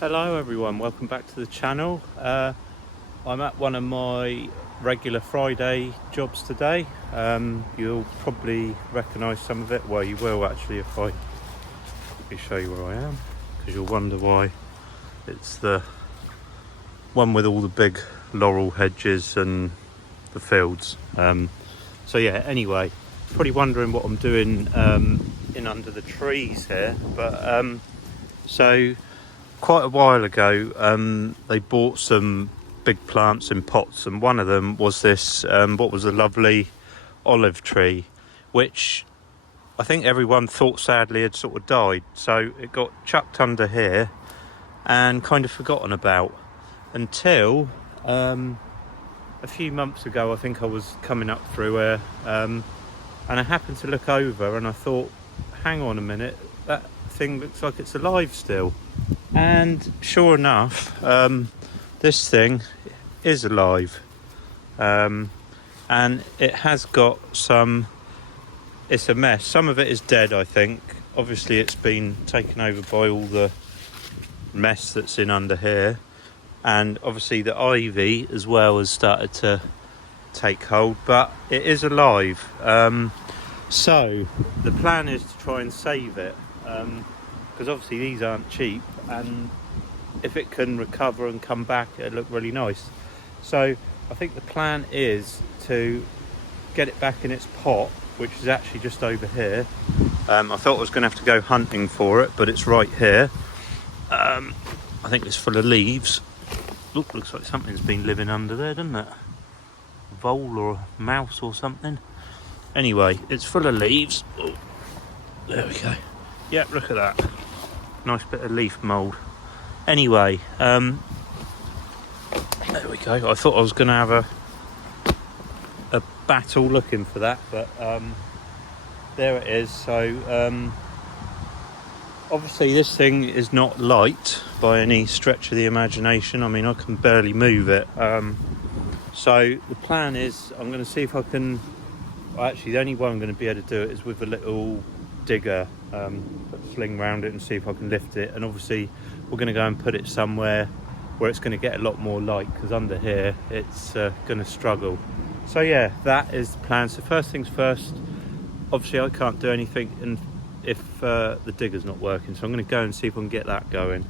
Hello everyone, welcome back to the channel. I'm at one of my regular Friday jobs today. You'll probably recognise some of it. Well, you will actually if I quickly show you where I am, because you'll wonder why. It's the one with all the big laurel hedges and the fields. So yeah, anyway, probably wondering what I'm doing in under the trees here, but so quite a while ago they bought some big plants in pots, and one of them was this what was a lovely olive tree, which I think everyone thought sadly had sort of died, so it got chucked under here and kind of forgotten about until a few months ago. I think I was coming up through here and I happened to look over and I thought, hang on a minute, that thing looks like it's alive still. And sure enough, this thing is alive, and it has got it's a mess. Some of it is dead, I think. Obviously it's been taken over by all the mess that's in under here, and obviously the ivy as well has started to take hold, but it is alive. So the plan is to try and save it, because obviously these aren't cheap, and if it can recover and come back, it'll look really nice. So I think the plan is to get it back in its pot, which is actually just over here. I thought I was going to have to go hunting for it, but it's right here. I think it's full of leaves. Look, looks like something's been living under there, doesn't it? A vole or a mouse or something. Anyway, it's full of leaves. Oh, there we go. Yeah, look at that. Nice bit of leaf mould. Anyway, there we go. I thought I was going to have a battle looking for that, but there it is. So obviously this thing is not light by any stretch of the imagination. I mean, I can barely move it. So the plan is I'm going to see if I can... Well, actually, the only way I'm going to be able to do it is with a little digger, put a sling around it and see if I can lift it. And obviously we're going to go and put it somewhere where it's going to get a lot more light, because under here it's going to struggle. So yeah, that is the plan. So first things first, obviously I can't do anything and if the digger's not working, so I'm going to go and see if I can get that going.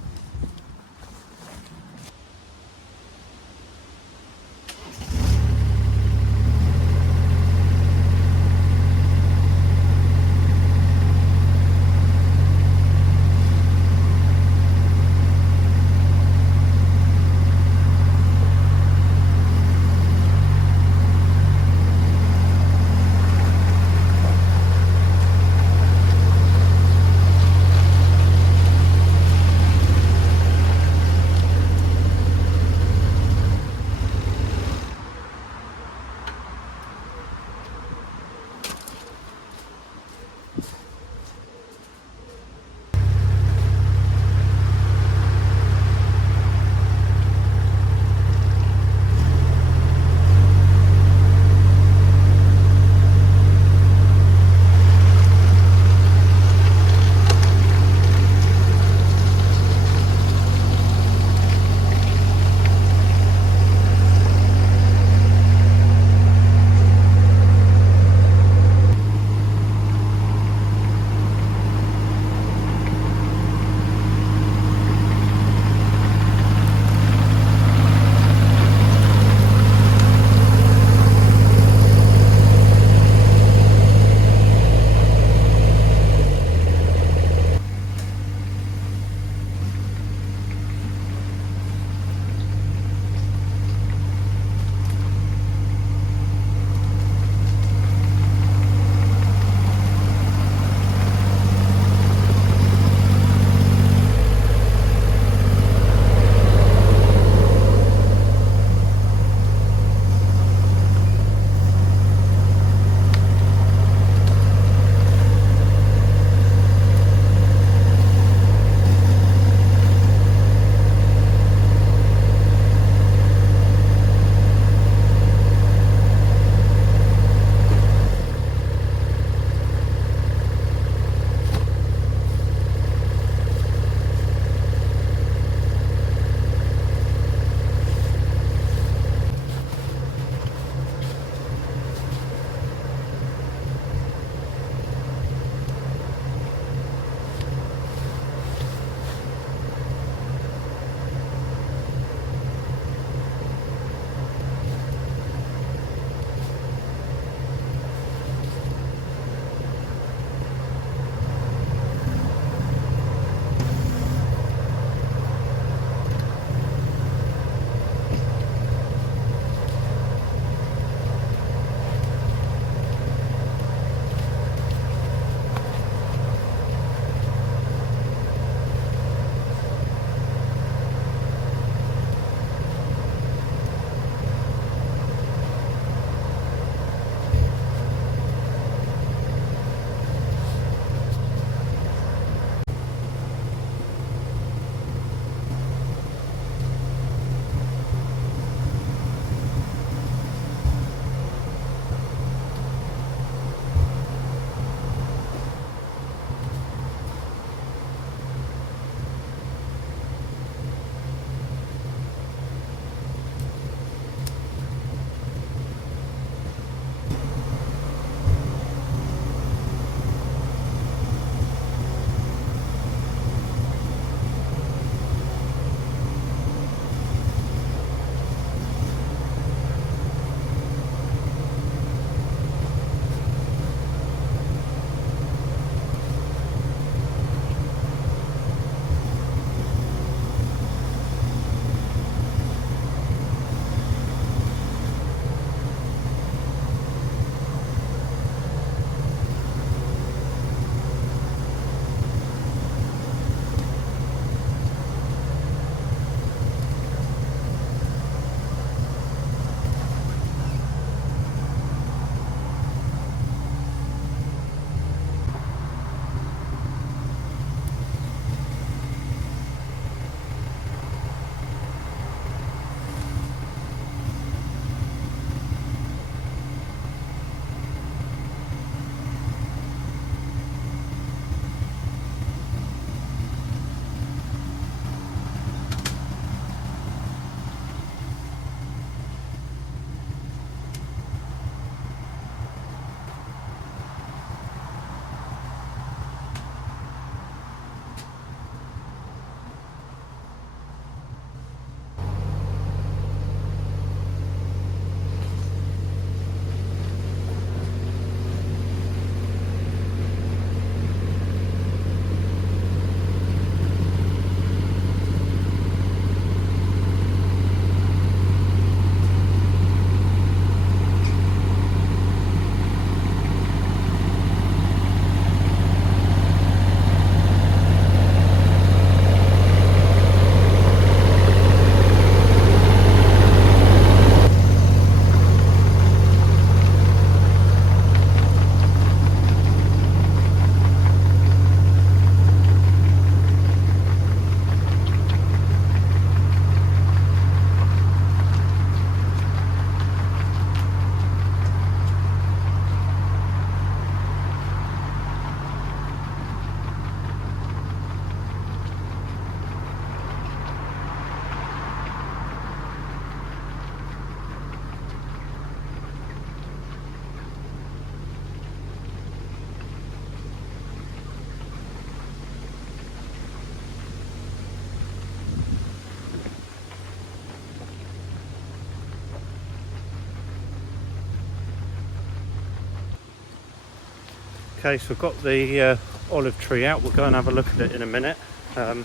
Okay, so I've got the olive tree out. We'll go and have a look at it in a minute. I'll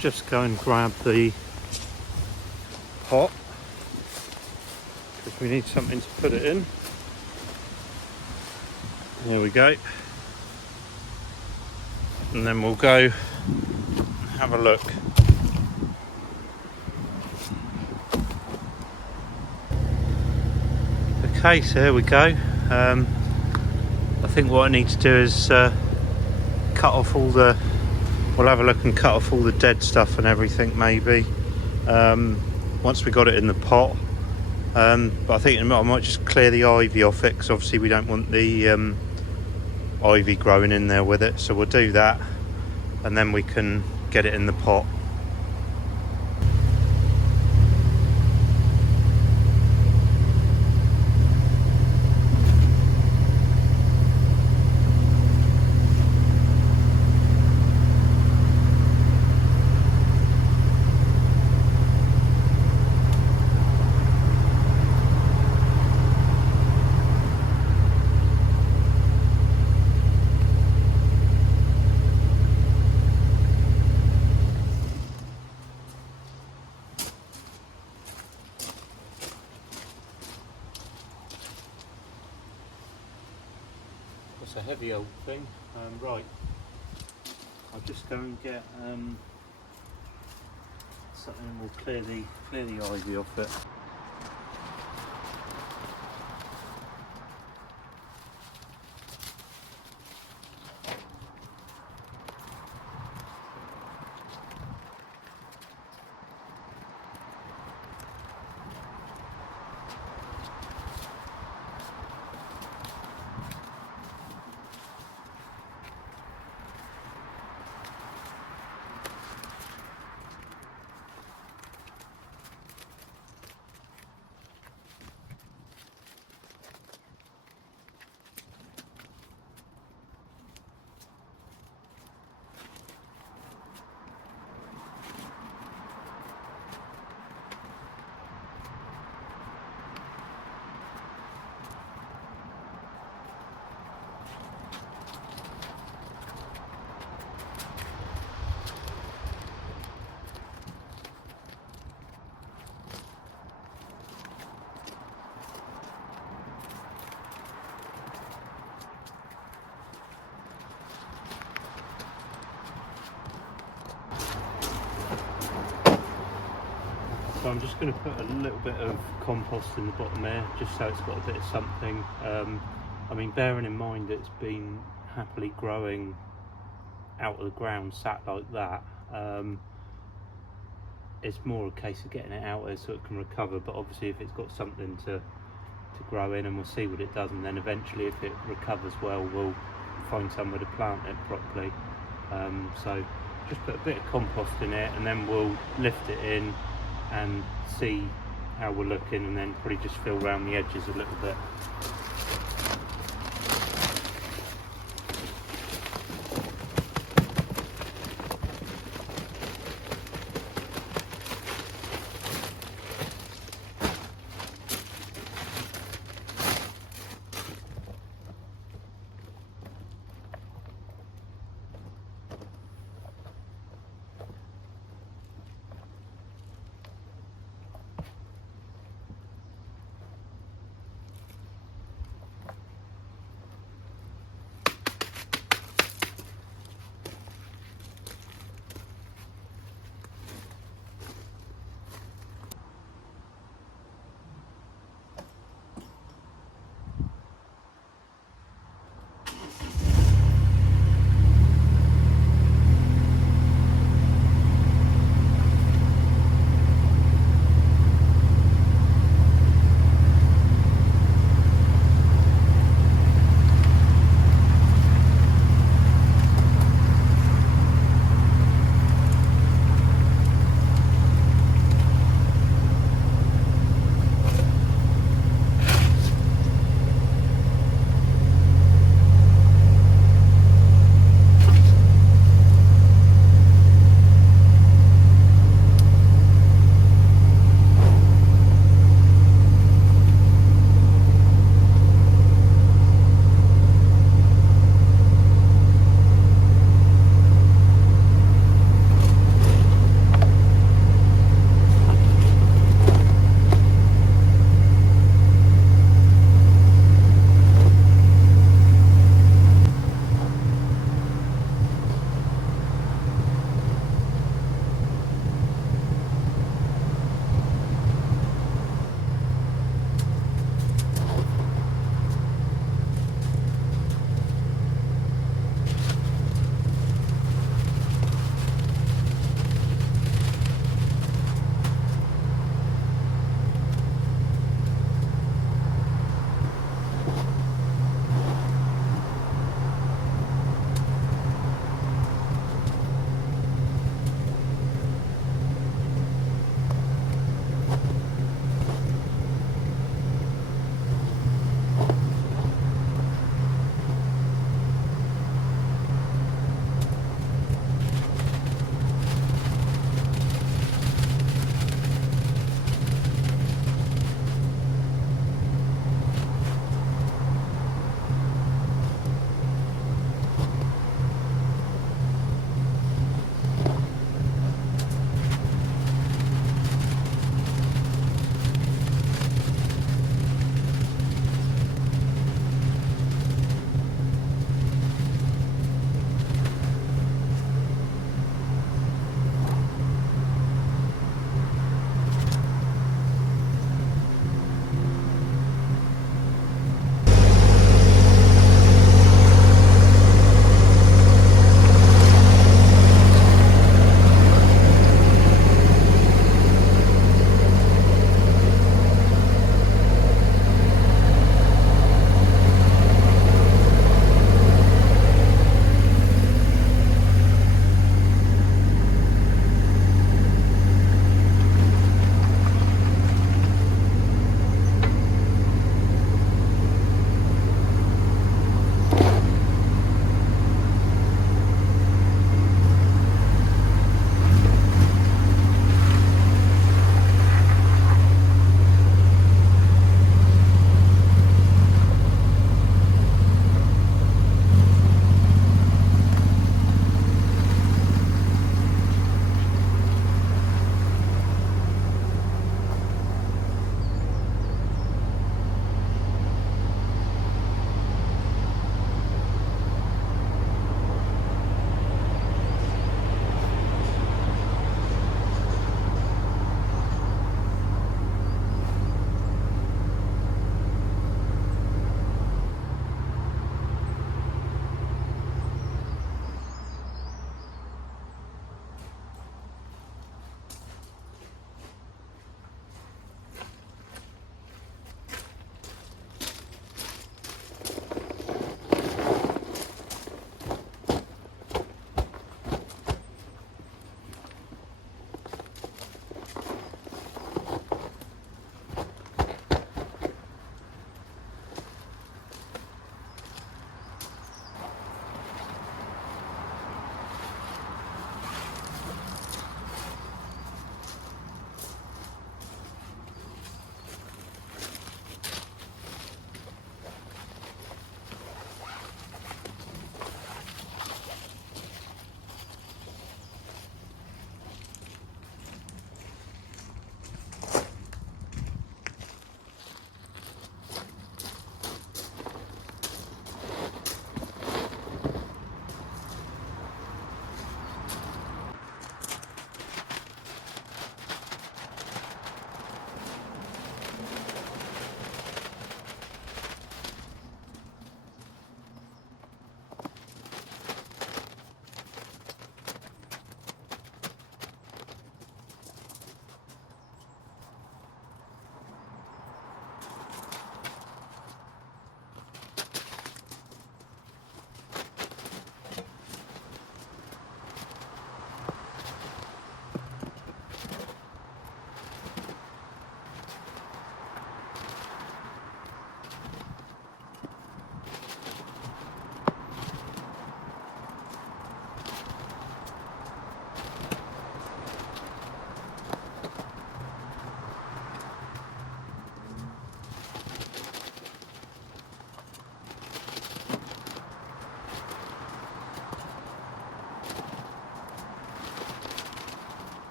just go and grab the pot because we need something to put it in. There we go. And then we'll go and have a look. Okay, so here we go. I think what I need to do is cut off all the, we'll have a look and cut off all the dead stuff and everything maybe, once we got it in the pot. But I think I might just clear the ivy off it, because obviously we don't want the ivy growing in there with it, so we'll do that and then we can get it in the pot. It's a heavy old thing. Right, I'll just go and get something and we'll clear the ivy off it. So I'm just going to put a little bit of compost in the bottom there, just so it's got a bit of something. I mean, bearing in mind it's been happily growing out of the ground, sat like that, it's more a case of getting it out there so it can recover. But obviously if it's got something to grow in, and we'll see what it does, and then eventually if it recovers well, we'll find somewhere to plant it properly. So just put a bit of compost in it, and then we'll lift it in and see how we're looking, and then probably just fill around the edges a little bit.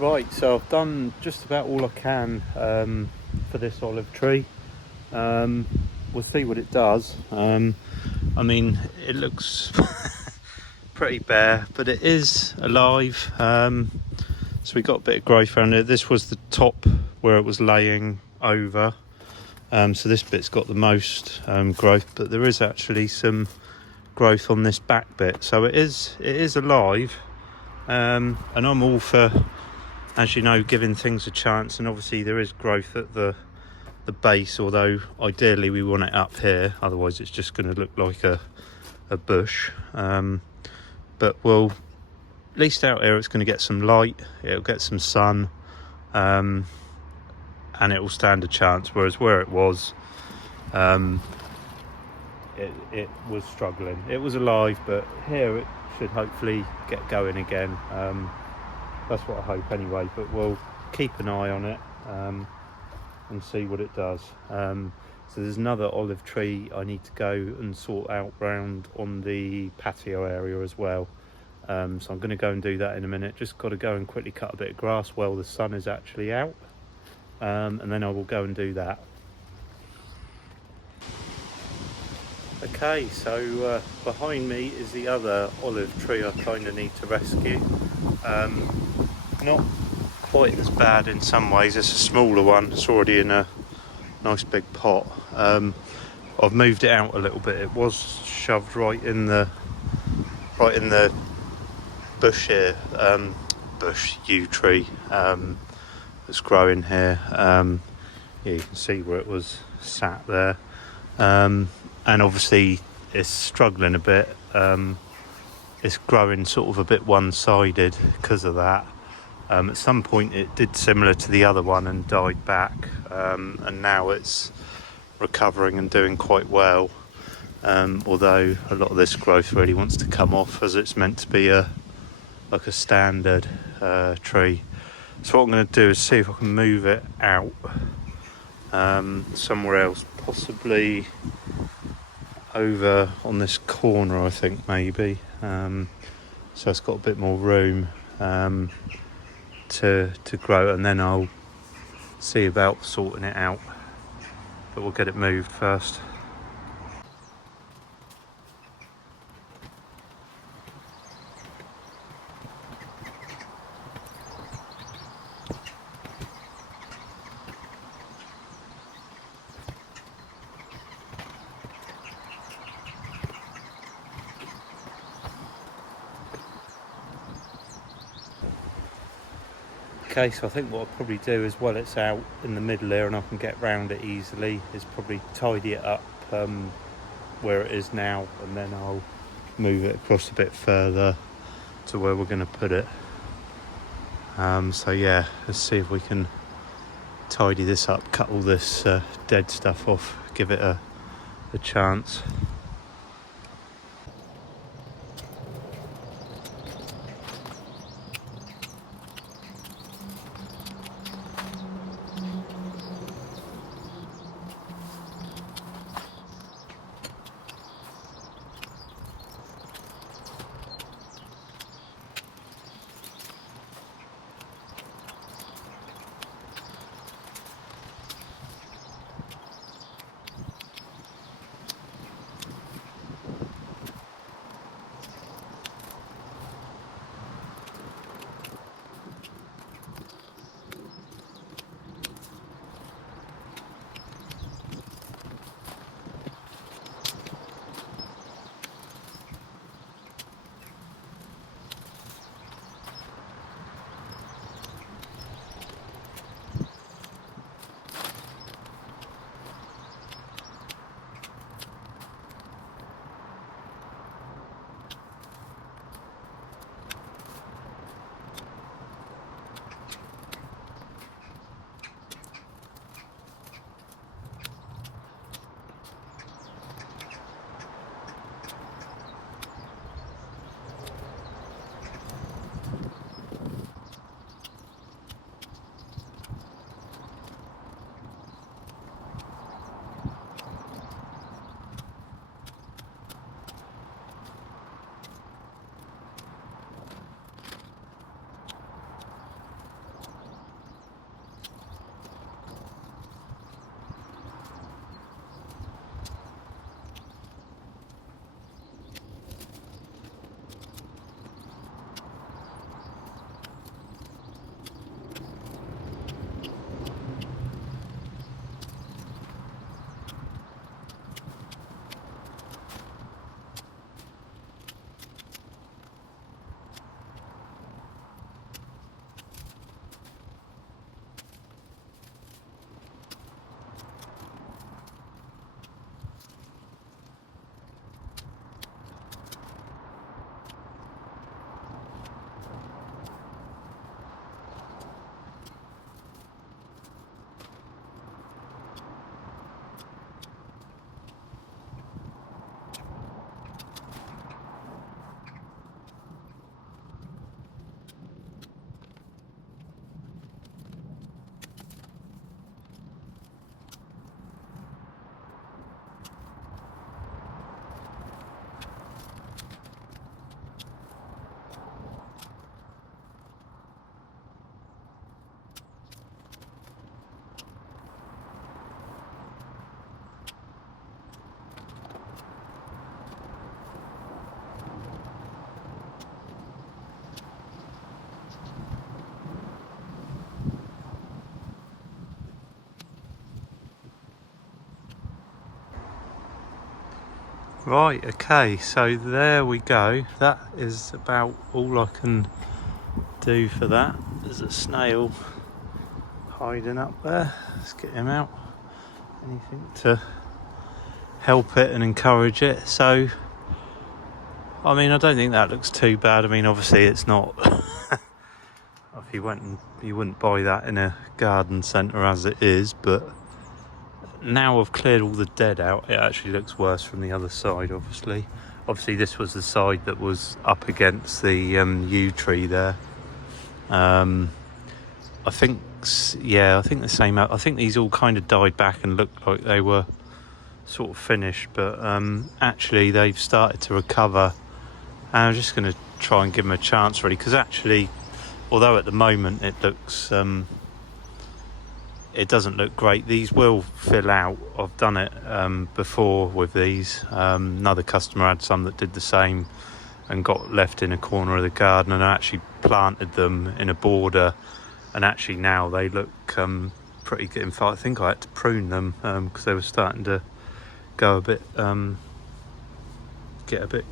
Right, so I've done just about all I can for this olive tree. We'll see what it does. I mean, it looks pretty bare, but it is alive. So we got a bit of growth around it. This was the top where it was laying over. So this bit's got the most growth, but there is actually some growth on this back bit. So it is alive. And I'm all for, as you know, giving things a chance. And obviously there is growth at the base, although ideally we want it up here, otherwise it's just going to look like a bush. But we'll, at least out here it's going to get some light, it'll get some sun, and it will stand a chance. Whereas where it was, it was struggling. It was alive, but here it should hopefully get going again. That's what I hope anyway, but we'll keep an eye on it and see what it does. So there's another olive tree I need to go and sort out round on the patio area as well. So I'm going to go and do that in a minute. Just got to go and quickly cut a bit of grass while the sun is actually out, and then I will go and do that. Okay, so behind me is the other olive tree I kind of need to rescue. Not quite as bad in some ways. It's a smaller one. It's already in a nice big pot. I've moved it out a little bit. It was shoved right in the bush here, bush yew tree that's growing here. Yeah, you can see where it was sat there, and obviously it's struggling a bit. It's growing sort of a bit one-sided because of that. At some point it did similar to the other one and died back, and now it's recovering and doing quite well, although a lot of this growth really wants to come off, as it's meant to be like a standard tree. So what I'm going to do is see if I can move it out somewhere else, possibly over on this corner, I think, maybe, so it's got a bit more room to grow, and then I'll see about sorting it out, but we'll get it moved first. Okay, so I think what I'll probably do is, while it's out in the middle here and I can get round it easily, is probably tidy it up where it is now, and then I'll move it across a bit further to where we're going to put it. So yeah, let's see if we can tidy this up, cut all this dead stuff off, give it a chance. Right, okay, so there we go. That is about all I can do for that. There's a snail hiding up there. Let's get him out. Anything to help it and encourage it. So, I mean, I don't think that looks too bad. I mean, obviously it's not. If you went and you wouldn't buy that in a garden centre as it is, but now I've cleared all the dead out, it actually looks worse from the other side. Obviously this was the side that was up against the yew tree there. I think the same. I think these all kind of died back and looked like they were sort of finished, but actually they've started to recover, and I'm just going to try and give them a chance really, because actually, although at the moment it looks it doesn't look great, these will fill out. I've done it before with these. Another customer had some that did the same and got left in a corner of the garden, and I actually planted them in a border, and actually now they look pretty good. In fact, I think I had to prune them because they were starting to go a bit get a bit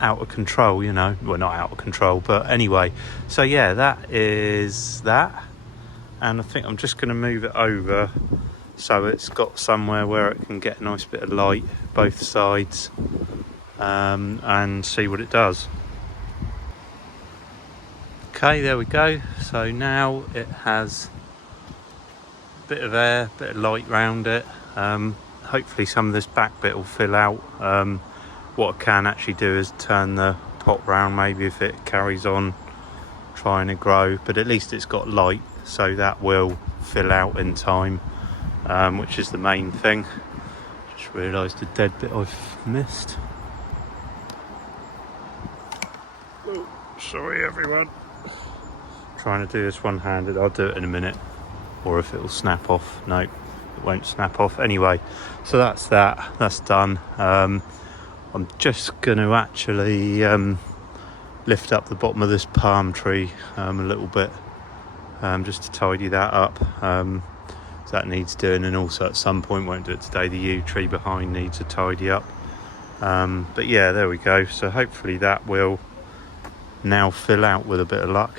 out of control, you know. Well, not out of control, but anyway. So yeah, that is that. And I think I'm just going to move it over so it's got somewhere where it can get a nice bit of light both sides, and see what it does. Okay, there we go. So now it has a bit of air, a bit of light round it. Hopefully some of this back bit will fill out. What I can actually do is turn the pot round, maybe if it carries on trying to grow, but at least it's got light, so that will fill out in time, which is the main thing. Just realised the dead bit I've missed. Oh, sorry everyone. Trying to do this one-handed. I'll do it in a minute, or if it'll snap off. No, it won't snap off. Anyway, so that's done. I'm just going to actually lift up the bottom of this palm tree a little bit, just to tidy that up. So that needs doing, and also at some point, won't do it today, the yew tree behind needs a tidy up. But yeah, there we go. So hopefully that will now fill out with a bit of luck.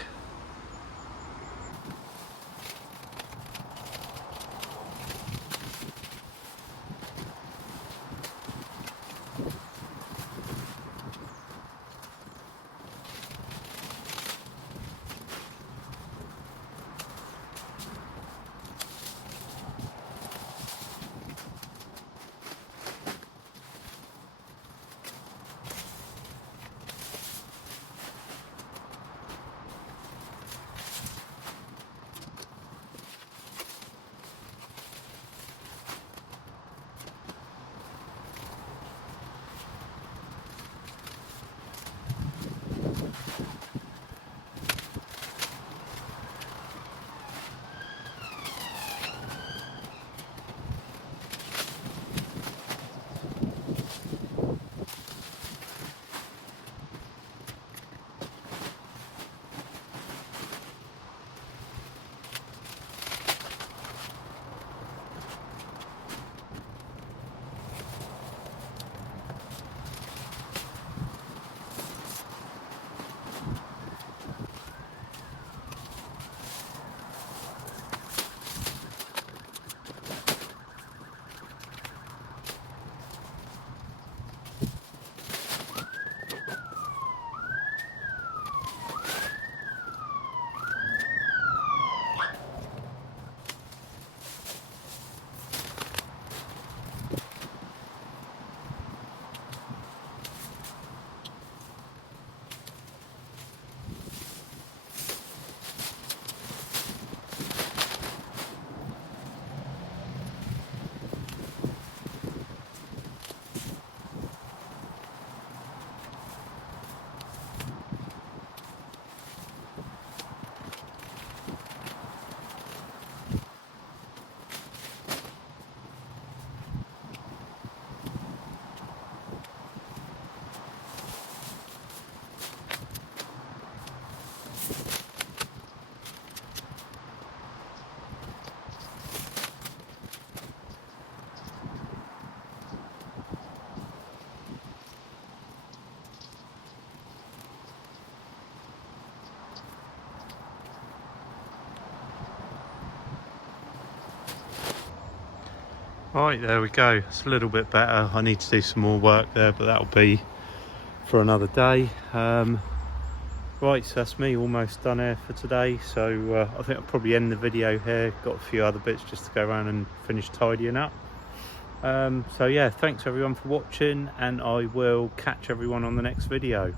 Right, there we go. It's a little bit better. I need to do some more work there, but that'll be for another day. Right, so that's me almost done here for today. So I think I'll probably end the video here. Got a few other bits just to go around and finish tidying up. So yeah, thanks everyone for watching, and I will catch everyone on the next video.